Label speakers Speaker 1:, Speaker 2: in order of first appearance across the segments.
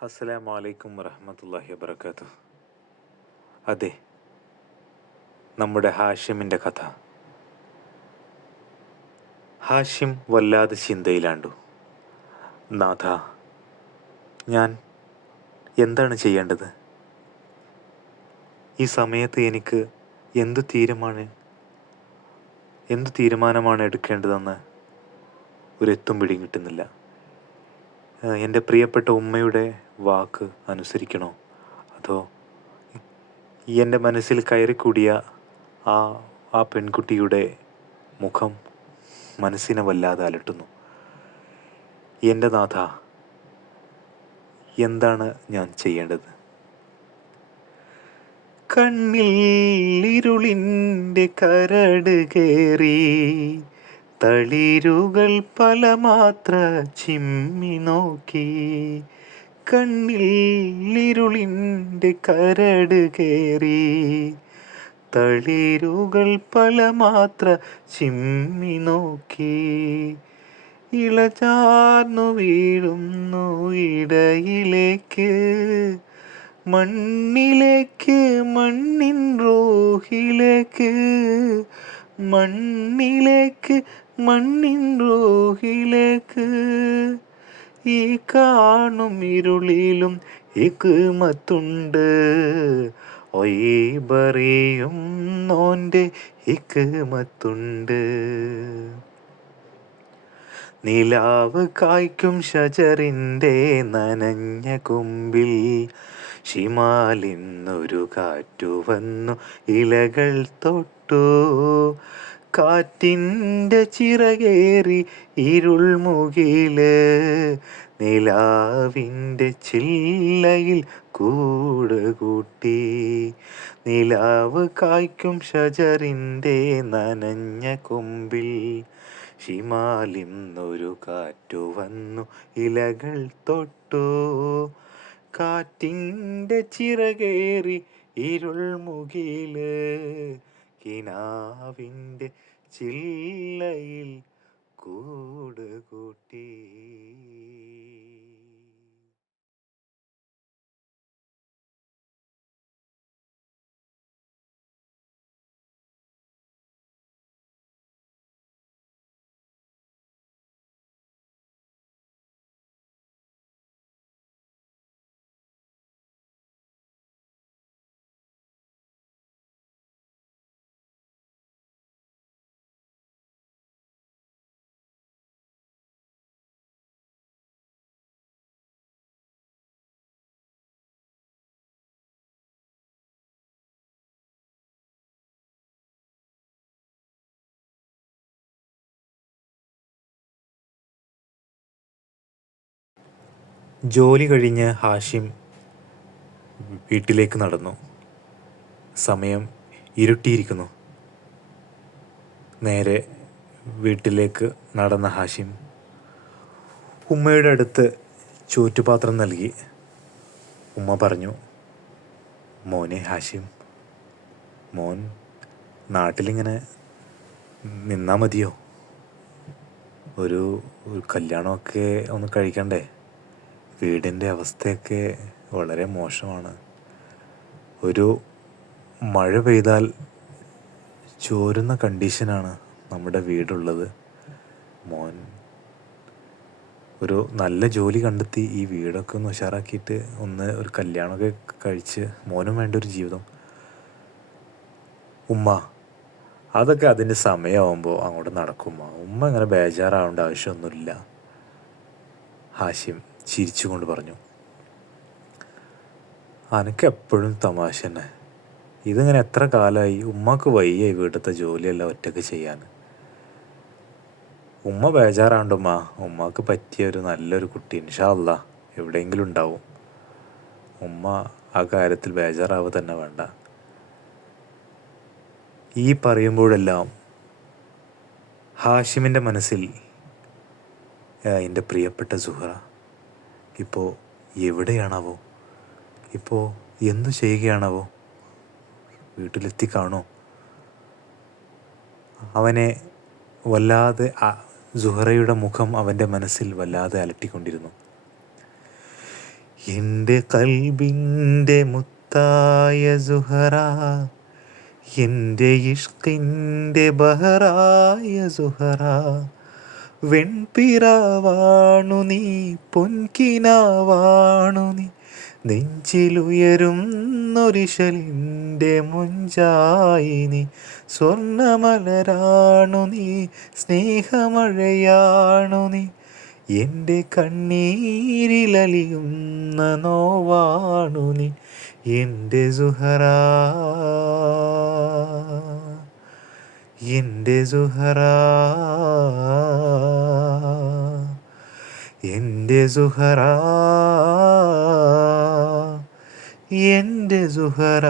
Speaker 1: അസ്സലാമു അലൈക്കും വറഹമത്തല്ലാഹി വബർക്കാത്തു അതെ നമ്മുടെ ഹാഷിമിന്റെ കഥ. ഹാഷിം വല്ലാതെ ചിന്തയിലാണ്ടു. നാഥ ഞാൻ എന്താണ് ചെയ്യേണ്ടത്? ഈ സമയത്ത് എനിക്ക് എന്ത് തീരുമാനം എന്ത് തീരുമാനമാണ് എടുക്കേണ്ടതെന്ന് ഒരെത്തും പിടിയും കിട്ടുന്നില്ല എന്റെ പ്രിയപ്പെട്ട ഉമ്മയുടെ വാക്ക് അനുസരിക്കണോ? അതോ എന്റെ മനസ്സിൽ കയറിക്കൂടിയ ആ ആ പെൺകുട്ടിയുടെ മുഖം മനസ്സിനെ വല്ലാതെ അലട്ടുന്നു. എന്റെ നാഥ എന്താണ് ഞാൻ ചെയ്യേണ്ടത്? കണ്ണിൽ ഇരുളിന്റെ കരട് കയറി തളിരുകൾ പല മാത്ര ചിമ്മി നോക്കി കണ്ണിൽ ഇരുളിന്റെ കരട് കയറി. തളിരുകൾ പല മാത്ര ചിമ്മി നോക്കി. ഇളചാർന്നു വീഴുന്നു ഇടയിലേക്ക്. മണ്ണിലേക്ക് മണ്ണിൻ റോഹിലേക്ക്. മണ്ണിലേക്ക് മണ്ണിൻ റോഹിലേക്ക്. ഈ കാണും ഇരുളിലും ഇക്കുമത്തുണ്ട് ഒയ്ബറിയും നോന്റെ ഇക്കുമത്തുണ്ട് നിലാവ് കായ്ക്കും ഷജറിന്റെ നനഞ്ഞ കൊമ്പിൽ ഷിമാലിന്നൊരു കാറ്റു വന്നു ഇലകൾ തൊട്ടു. കാറ്റിന്റെ ചിറകേറി ഇരുൾ മുകിൽ നിലാവിന്റെ ചില്ലയിൽ കൂട് കൂട്ടി. നിലാവ് കായ്ക്കും ഷജറിന്റെ നനഞ്ഞ കൊമ്പിൽ. ഷിമാലിന്നൊരു കാറ്റു വന്നു ഇലകൾ തൊട്ടു. കാറ്റിന്റെ ചിറകേറി ഇരുൾ മുകിൽ കിനാവിന്റെ ചില്ലയിൽ കൂട് ജോലി കഴിഞ്ഞ് ഹാഷിം വീട്ടിലേക്ക് നടന്നു. സമയം ഇരുട്ടിയിരിക്കുന്നു. നേരെ വീട്ടിലേക്ക് നടന്ന ഹാഷിം ഉമ്മയുടെ അടുത്ത് ചോറ്റുപാത്രം നൽകി. ഉമ്മ പറഞ്ഞു മോനെ ഹാഷിം മോൻ നാട്ടിലിങ്ങനെ നിന്നാൽ മതിയോ? ഒരു ഒരു കല്യാണമൊക്കെ ഒന്ന് കഴിക്കണ്ടേ? വീടിന്റെ അവസ്ഥയൊക്കെ വളരെ മോശമാണ്. ഒരു മഴ പെയ്താൽ ചോരുന്ന കണ്ടീഷനാണ് നമ്മുടെ വീടുള്ളത്. മോൻ ഒരു നല്ല ജോലി കണ്ടെത്തി ഈ വീടൊക്കെ ഒന്ന് ഉഷാറാക്കിയിട്ട് ഒന്ന് ഒരു കല്യാണമൊക്കെ കഴിച്ച് മോനും വേണ്ട ഒരു ജീവിതം. ഉമ്മ അതൊക്കെ അതിന്റെ സമയമാകുമ്പോൾ അങ്ങോട്ട് നടക്കുമ്മ ഉമ്മ അങ്ങനെ ബേജാറാവേണ്ട ആവശ്യമൊന്നുമില്ല. ഹാഷിം ചിരിച്ചുകൊണ്ട് പറഞ്ഞു അനക്ക് എപ്പോഴും തമാശ തന്നെ. ഇതിങ്ങനെ എത്ര കാലമായി ഉമ്മക്ക് വയ്യ വീട്ടിലത്തെ ജോലിയെല്ലാം ഒറ്റയ്ക്ക് ചെയ്യാൻ. ഉമ്മ ബേജാറാണ്ടുമ്മ ഉമ്മക്ക് പറ്റിയ ഒരു നല്ലൊരു കുട്ടി ഇൻഷാല്ല എവിടെയെങ്കിലും ഉണ്ടാവും. ഉമ്മ ആ കാര്യത്തിൽ ബേജാറാവുക തന്നെ വേണ്ട. ഈ പറയുമ്പോഴെല്ലാം ഹാഷിമിന്റെ മനസ്സിൽ എന്റെ പ്രിയപ്പെട്ട സുഹറ ഇപ്പോൾ എവിടെയാണാവോ? ഇപ്പോൾ എന്തു ചെയ്യുകയാണാവോ? വീട്ടിലെത്തി കാണോ അവനെ വല്ലാതെ സുഹറയുടെ മുഖം അവന്റെ മനസ്സിൽ വല്ലാതെ അലട്ടിക്കൊണ്ടിരുന്നു. എന്റെ കൽബിന്റെ മുത്തായ സുഹറ എന്റെ ഇഷ്കിന്റെ ബഹറായ സുഹറ വെൺപിറവാണു നീ പൊൻകിനാവാണു നീ. നെഞ്ചിലുയരുന്നൊരിശലിന്റെ മുഞ്ചായി നീ. സ്വർണമലരാണു നീ സ്നേഹമഴയാണു നീ. എന്റെ കണ്ണീരിലലിയുന്ന നോവാണു നീ എന്റെ സുഹറ. എന്റെ സുഹറ എന്റെ സുഹറ എന്റെ സുഹറ.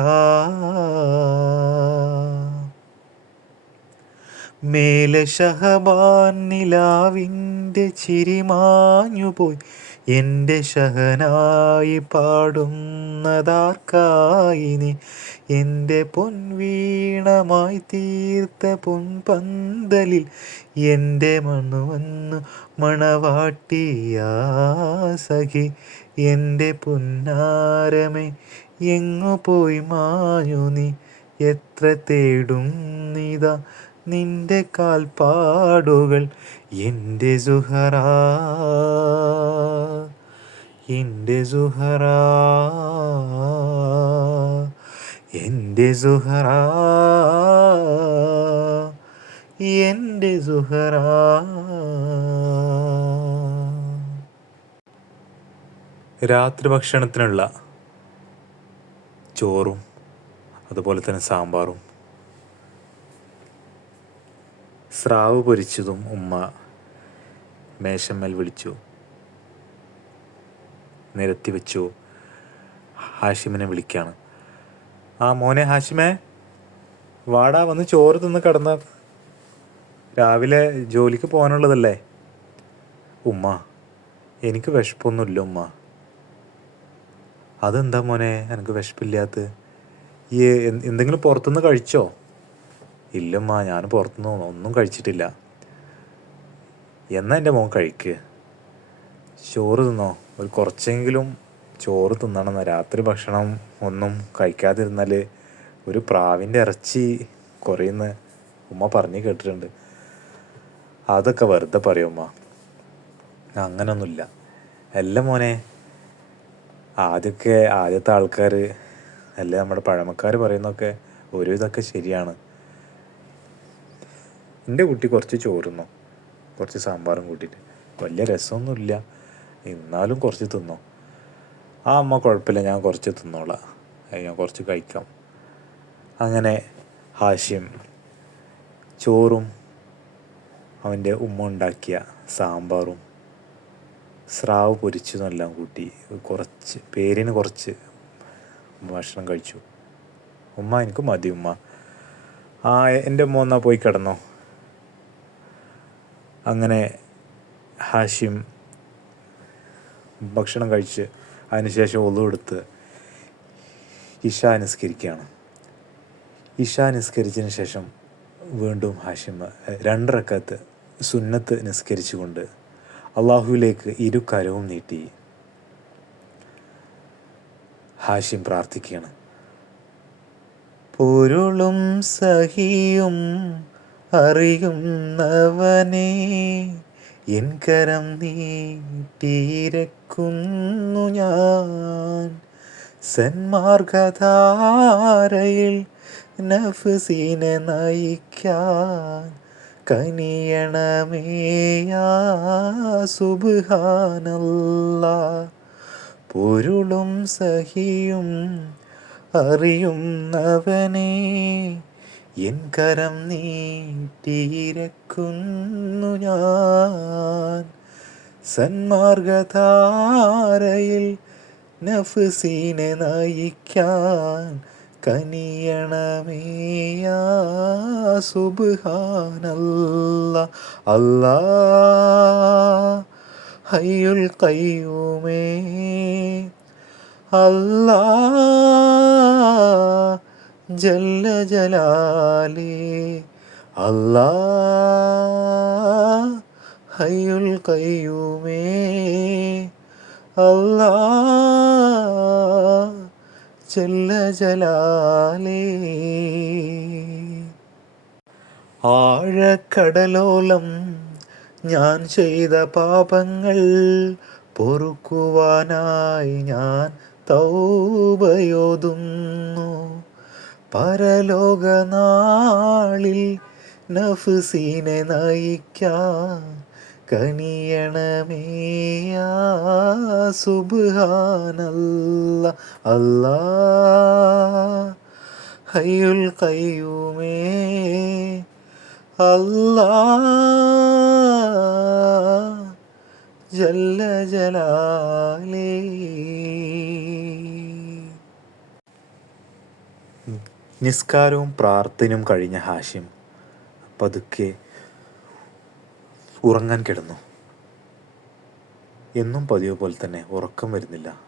Speaker 1: മേലെ ഷഹബാൻ നിലാവിന്റെ ചിരിമാഞ്ഞുപോയി. എന്റെ ഷഹനായി പാടുന്നതാർക്കായി നീ? എന്റെ പൊൻവീണമായി തീർത്ത പൊൻപന്തലിൽ എന്റെ മണ്ണുവന്നു മണവാട്ടിയാ സഖി. എന്റെ പുന്നാരമേ എങ്ങു പോയി മാഞ്ഞു നീ? എത്ര തേടും നീതാ നിന്റെ കാൽപാടുകൾ എന്റെ സുഹറാ. എന്റെ സുഹറാ. എന്റെ സുഹറാ. എന്റെ സുഹറാ. രാത്രി ഭക്ഷണത്തിനുള്ള ചോറും അതുപോലെ തന്നെ സാമ്പാറും സ്രാവ് പൊരിച്ചതും ഉമ്മ മേശമ്മൽ വിളിച്ചു. നിരത്തി വെച്ചു. ഹാഷിമിനെ വിളിക്കാണ്. ആ മോനെ ഹാഷിമേ വാടാ വന്ന് ചോറ് തിന്ന് കിടന്ന. രാവിലെ ജോലിക്ക് പോകാനുള്ളതല്ലേ? ഉമ്മ എനിക്ക് വിശപ്പൊന്നുമില്ല ഉമ്മ. അതെന്താ മോനെ എനിക്ക് വിശപ്പില്ലാത്ത? ഈ എന്തെങ്കിലും പുറത്തുനിന്ന് കഴിച്ചോ? ഇല്ലമ്മ ഞാൻ പുറത്തുനിന്ന് ഒന്നും കഴിച്ചിട്ടില്ല. എന്നാ എന്റെ മോൻ കഴിക്ക്? ചോറ് തിന്നോ? ഒരു കുറച്ചെങ്കിലും ചോറ് തിന്നണം രാത്രി ഭക്ഷണം ഒന്നും കഴിക്കാതിരുന്നാൽ ഒരു പ്രാവിന്റെ ഇറച്ചി കുറയുന്ന ഉമ്മ പറഞ്ഞു കേട്ടിട്ടുണ്ട്. അതൊക്കെ വെറുതെ പറയും ഉമ്മ. അങ്ങനൊന്നുമില്ല. അല്ല മോനെ ആദ്യമൊക്കെ ആദ്യത്തെ ആൾക്കാർ അല്ല നമ്മുടെ പഴമക്കാർ പറയുന്നതൊക്കെ ഒരു ഇതൊക്കെ ശരിയാണ്. എന്റെ കുട്ടി കുറച്ച് ചോറുന്നോ. കുറച്ച് സാമ്പാറും കൂട്ടിയിട്ട്. വലിയ രസമൊന്നുമില്ല. എന്നാലും കുറച്ച് തിന്നോ. ആ അമ്മ കുഴപ്പമില്ല. ഞാൻ കുറച്ച് തിന്നോളാം. ഞാൻ കുറച്ച് കഴിക്കാം. അങ്ങനെ ഹാഷ്യം ചോറും അവന്റെ ഉമ്മ ഉണ്ടാക്കിയ സാമ്പാറും സ്രാവ് പൊരിച്ചതെല്ലാം കൂട്ടി കുറച്ച് പേരിന് കുറച്ച് ഭക്ഷണം കഴിച്ചു. ഉമ്മ എനിക്ക് മതി ഉമ്മ. ആ എന്റെ ഉമ്മ എന്നാ പോയി കിടന്നോ. അങ്ങനെ ഹാഷിം ഭക്ഷണം കഴിച്ച് അതിനുശേഷം ഒതുവെടുത്ത് ഇഷ നിസ്കരിക്കുകയാണ്. ഇഷ നിസ്കരിച്ചതിന് ശേഷം വീണ്ടും ഹാഷിം രണ്ടിറക്കത്ത് സുന്നത്ത് നിസ്കരിച്ചുകൊണ്ട് അള്ളാഹുവിലേക്ക് ഇരു കരവും നീട്ടി. ഹാഷിം പ്രാർത്ഥിക്കുകയാണ്. പൊരുളും സഹിയും അറിയുന്നവനെ എൻ കരം നീട്ടിയിരക്കുന്നു ഞാൻ. സന്മാർഗധാരയിൽ നഫ്സിനെ നയിക്കാൻ കനിയണമേയാ സുബ്ഹാനല്ല. പൊരുളും സഹിയും അറിയുന്നവനെ എൻ കരം നീട്ടിയിരക്കുന്നു ഞാൻ. സന്മാർഗധാരയിൽ നഫ്സീനെ നയിക്കാൻ കനിയണമേയാ അല്ല അല്ലാ. ഹയ്യുൽ കയ്യൂമേ അല്ലാ. ജല്ല ജലാലി. അല്ലാ ഹയ്യുൽ കയ്യൂമേ അല്ലാ ജല്ല ജലാലേ. ആഴക്കടലോലം ഞാൻ ചെയ്ത പാപങ്ങൾ പൊറുക്കുവാനായി ഞാൻ തൗബയോതുന്നു. പരലോകനാളിൽ നഫ്സിനെ നയിക്കാൻ കനിയണമേ യാ സുബ്ഹാനല്ല അല്ലാ. ഹയ്യുൽ അല്ലാ. ജല്ല ജലാലേ. നിസ്കാരവും പ്രാർത്ഥനയും കഴിഞ്ഞ ഹാഷിം പതുക്കെ ഉറങ്ങാൻ കിടന്നു. എന്നും പതിവ് പോലെ തന്നെ ഉറക്കം വരുന്നില്ല.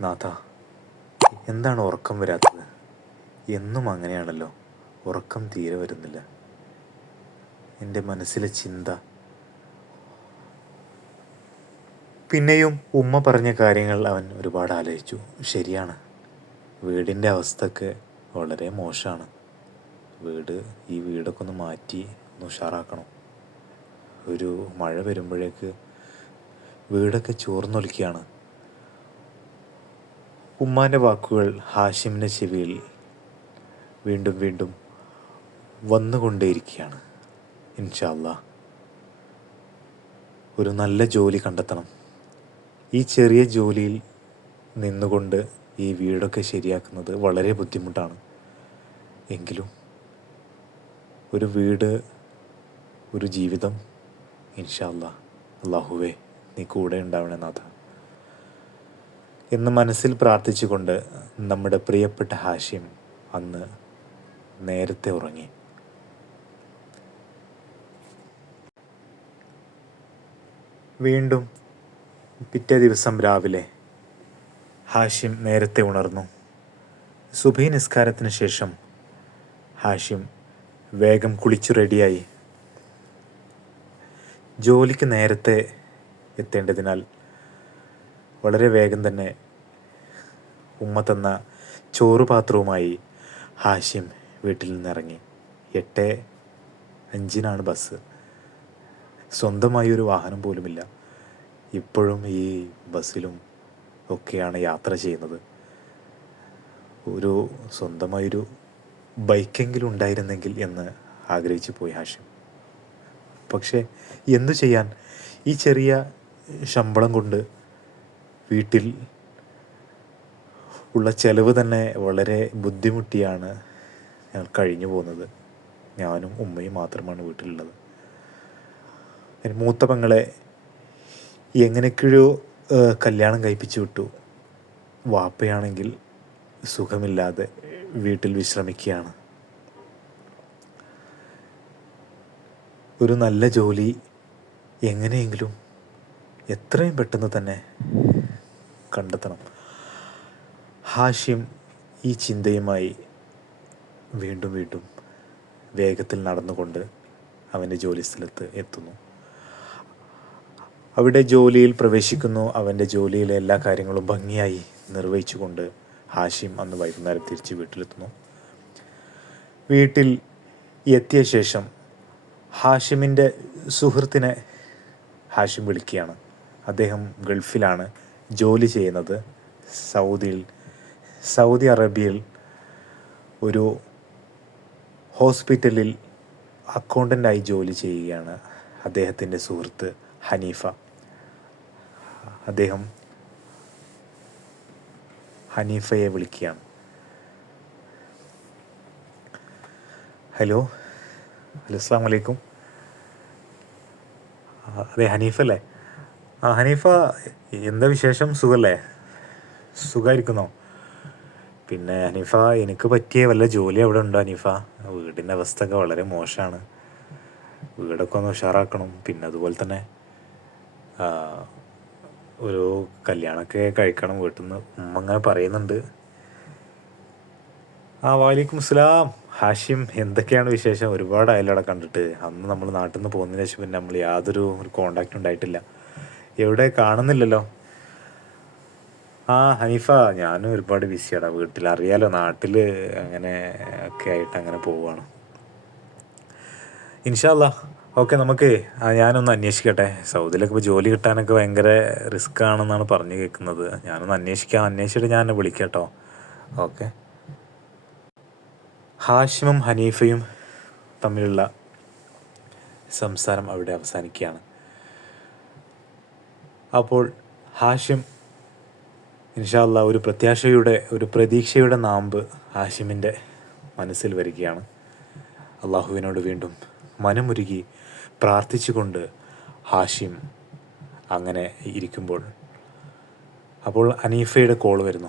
Speaker 1: നാഥ എന്താണ് ഉറക്കം വരാത്തത്? എന്നും അങ്ങനെയാണല്ലോ. ഉറക്കം തീരെ വരുന്നില്ല. എന്റെ മനസ്സിലെ ചിന്ത. പിന്നെയും ഉമ്മ പറഞ്ഞ കാര്യങ്ങൾ അവൻ ഒരുപാട് ആലോചിച്ചു. ശരിയാണ്. വീടിന്റെ അവസ്ഥയൊക്കെ വളരെ മോശമാണ് വീട് ഈ വീടൊക്കെ ഒന്ന് മാറ്റി ഒന്ന് ഉഷാറാക്കണം. ഒരു മഴ വരുമ്പോഴേക്ക് വീടൊക്കെ ചോർന്നൊലിക്കുകയാണ്. ഉമ്മാന്റെ വാക്കുകൾ ഹാഷിമിന്റെ ചെവിയിൽ വീണ്ടും വീണ്ടും വന്നുകൊണ്ടേയിരിക്കുകയാണ്. ഇൻഷാല്ല ഒരു നല്ല ജോലി കണ്ടെത്തണം. ഈ ചെറിയ ജോലിയിൽ നിന്നുകൊണ്ട് ഈ വീടൊക്കെ ശരിയാക്കുന്നത് വളരെ ബുദ്ധിമുട്ടാണ്. എങ്കിലും ഒരു വീട് ഒരു ജീവിതം ഇൻഷാല്ല അള്ളാഹുവേ നീ കൂടെ ഉണ്ടാവണേ നാഥ. എന്ന് മനസ്സിൽ പ്രാർത്ഥിച്ചുകൊണ്ട് നമ്മുടെ പ്രിയപ്പെട്ട ഹാഷ്യം അന്ന് നേരത്തെ ഉറങ്ങി. വീണ്ടും പിറ്റേ ദിവസം രാവിലെ ഹാഷ്യം നേരത്തെ ഉണർന്നു. സുബൈ നിസ്കാരത്തിന് ശേഷം ഹാഷിം വേഗം കുളിച്ചു റെഡിയായി. ജോലിക്ക് നേരത്തെ എത്തേണ്ടതിനാൽ വളരെ വേഗം തന്നെ ഉമ്മ തന്ന ചോറുപാത്രവുമായി ഹാഷിം വീട്ടിൽ നിന്നിറങ്ങി. എട്ട് അഞ്ചിനാണ് ബസ്. സ്വന്തമായി ഒരു വാഹനം പോലുമില്ല. ഇപ്പോഴും ഈ ബസ്സിലും ഒക്കെയാണ് യാത്ര ചെയ്യുന്നത്. ഒരു സ്വന്തമായൊരു ബൈക്കെങ്കിലും ഉണ്ടായിരുന്നെങ്കിൽ എന്ന് ആഗ്രഹിച്ചു പോയി ഹാഷിം. പക്ഷേ എന്തു ചെയ്യാൻ? ഈ ചെറിയ ശമ്പളം കൊണ്ട് വീട്ടിൽ ഉള്ള ചെലവ് തന്നെ വളരെ ബുദ്ധിമുട്ടിയാണ് ഞങ്ങൾ കഴിഞ്ഞു പോകുന്നത്. ഞാനും ഉമ്മയും മാത്രമാണ് വീട്ടിലുള്ളത്. മൂത്ത പെങ്ങളെ എങ്ങനെയൊക്കെയോ കല്യാണം കഴിപ്പിച്ചു വിട്ടു. വാപ്പയാണെങ്കിൽ സുഖമില്ലാതെ വീട്ടിൽ വിശ്രമിക്കുകയാണ്. ഒരു നല്ല ജോലി എങ്ങനെയെങ്കിലും എത്രയും പെട്ടെന്ന് തന്നെ കണ്ടെത്തണം. ഹാഷ്യം ഈ ചിന്തയുമായി വീണ്ടും വീണ്ടും വേഗത്തിൽ നടന്നുകൊണ്ട് അവന്റെ ജോലിസ്ഥലത്ത് എത്തുന്നു. അവിടെ ജോലിയിൽ പ്രവേശിക്കുന്നു. അവന്റെ ജോലിയിലെ എല്ലാ കാര്യങ്ങളും ഭംഗിയായി നിർവഹിച്ചുകൊണ്ട് ഹാഷിം അന്ന് വൈകുന്നേരം തിരിച്ച് വീട്ടിലെത്തുന്നു. വീട്ടിൽ എത്തിയ ശേഷം ഹാഷിമിന്റെ സുഹൃത്തിനെ ഹാഷിം വിളിക്കുകയാണ്. അദ്ദേഹം ഗൾഫിലാണ് ജോലി ചെയ്യുന്നത്. സൗദിയിൽ സൗദി അറേബ്യയിൽ ഒരു ഹോസ്പിറ്റലിൽ അക്കൗണ്ടന്റായി ജോലി ചെയ്യുകയാണ് അദ്ദേഹത്തിന്റെ സുഹൃത്ത് ഹനീഫ. അദ്ദേഹം ഹനീഫയെ വിളിക്കുകയാണ് ഹലോ? ഹലോ അസ്സാം വലൈക്കും അതെ ഹനീഫ അല്ലേ ആ ഹനീഫ എന്താ വിശേഷം? സുഖല്ലേ? സുഖമായിരിക്കുന്നോ പിന്നെ ഹനീഫ എനിക്ക് പറ്റിയ വല്ല ജോലി അവിടെ ഉണ്ടോ ഹനീഫ? വീടിന്റെ അവസ്ഥയൊക്കെ വളരെ മോശമാണ്. വീടൊക്കെ ഒന്ന് ഉഷാറാക്കണം. പിന്നെ അതുപോലെ തന്നെ ഒരു കല്യാണമൊക്കെ കഴിക്കണം വീട്ടിൽ നിന്ന് ഉമ്മ അങ്ങനെ പറയുന്നുണ്ട്. ആ വാലിക്കും ഇസ്ലാം ഹാഷിം എന്തൊക്കെയാണ് വിശേഷം? ഒരുപാട് അയലവിടെ കണ്ടിട്ട്. അന്ന് നമ്മൾ നാട്ടിൽ നിന്ന് പോകുന്നതിന് ശേഷം പിന്നെ നമ്മൾ യാതൊരു ഒരു കോണ്ടാക്റ്റും ഉണ്ടായിട്ടില്ല. എവിടെ കാണുന്നില്ലല്ലോ. ആ ഹനീഫ ഞാനും ഒരുപാട് ബിസിയാടാ വീട്ടിൽ അറിയാലോ നാട്ടിൽ അങ്ങനെ ഒക്കെ ആയിട്ട് അങ്ങനെ പോവുകയാണ് ഇൻഷാല്ല ഓക്കെ നമുക്ക് ഞാനൊന്ന് അന്വേഷിക്കട്ടെ. സൗദിയിലൊക്കെ ഇപ്പോൾ ജോലി കിട്ടാനൊക്കെ ഭയങ്കര റിസ്ക് ആണെന്നാണ് പറഞ്ഞു കേൾക്കുന്നത്. ഞാനൊന്ന് അന്വേഷിക്കാം. അന്വേഷിച്ചിട്ട് ഞാൻ വിളിക്കാം കേട്ടോ. ഓക്കെ. ഹാഷിമും ഹനീഫയും തമ്മിലുള്ള സംസാരം അവിടെ അവസാനിക്കുകയാണ്. അപ്പോൾ ഹാഷിം ഇൻഷാല്ല ഒരു പ്രത്യാശയുടെ ഒരു പ്രതീക്ഷയുടെ നാമ്പ് ഹാഷിമിന്റെ മനസ്സിൽ വരികയാണ്. അള്ളാഹുവിനോട് വീണ്ടും മനമുരുകി പ്രാർത്ഥിച്ചുകൊണ്ട് ഹാഷിം അങ്ങനെ ഇരിക്കുമ്പോൾ അപ്പോൾ അനീഫയുടെ കോൾ വരുന്നു.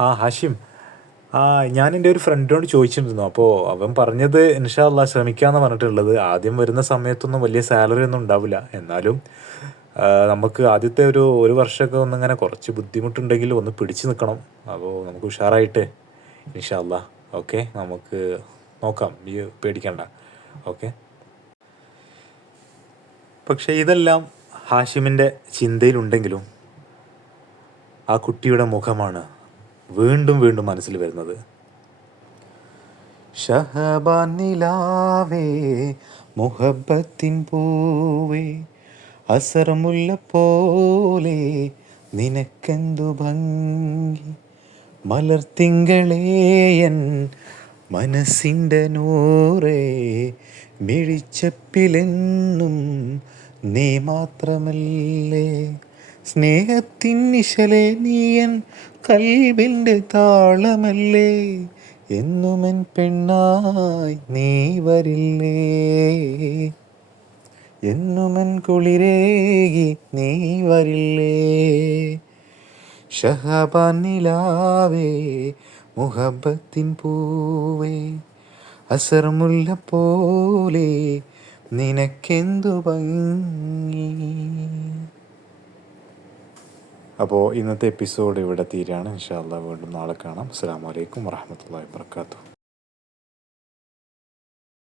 Speaker 1: ആ ഹാഷിം ആ ഞാൻ എന്റെ ഒരു ഫ്രണ്ടിനോട് ചോദിച്ചിരുന്നു. അപ്പോൾ അവൻ പറഞ്ഞത് ഇൻഷാ അല്ലാ ശ്രമിക്കാമെന്ന് പറഞ്ഞിട്ടുള്ളത്. ആദ്യം വരുന്ന സമയത്തൊന്നും വലിയ സാലറി ഒന്നും ഉണ്ടാവില്ല. എന്നാലും നമുക്ക് ആദ്യത്തെ ഒരു ഒരു വർഷമൊക്കെ ഒന്നിങ്ങനെ കുറച്ച് ബുദ്ധിമുട്ടുണ്ടെങ്കിൽ ഒന്ന് പിടിച്ചു നിൽക്കണം. അപ്പോൾ നമുക്ക് ഉഷാറായിട്ട് ഇൻഷാ അല്ലാ ഓക്കെ നമുക്ക് നോക്കാം. ഈ പേടിക്കണ്ട. ഓക്കെ. പക്ഷേ ഇതെല്ലാം ഹാഷിമിന്റെ ചിന്തയിലുണ്ടെങ്കിലും ആ കുട്ടിയുടെ മുഖമാണ് വീണ്ടും വീണ്ടും മനസ്സിൽ വരുന്നത്. മുഹബത്തിൻ പൂവേ അസർമുല്ല പോലെ നിനക്കെന്തു ഭംഗി? മലർത്തിങ്കളേയൻ മനസ്സിന്റെ നൂറേ മിഴിച്ചപ്പിലെന്നും നീ മാത്രമല്ലേ. സ്നേഹത്തിൻ നിശലെ നീയൻ കൽവിന്റെ താളമല്ലേ. എന്നുമെൻ പെണ്ണായി നീ വരില്ലേ. എന്നുമൻ കുളിരേകി നീ വരില്ലേ. ഷഹബാനിലാവേ മുഹബത്തിൻ പൂവേ അസർമുല്ല പോലെ നിനക്കെന്തു ഭംഗി? അപ്പോൾ ഇന്നത്തെ എപ്പിസോഡ് ഇവിടെ തീരാണ്. ഇൻഷാല്ല വീണ്ടും നാളെ കാണാം. അസ്സാം വലൈക്കും വാഹമത്തല്ലാ വാബർക്കാത്തു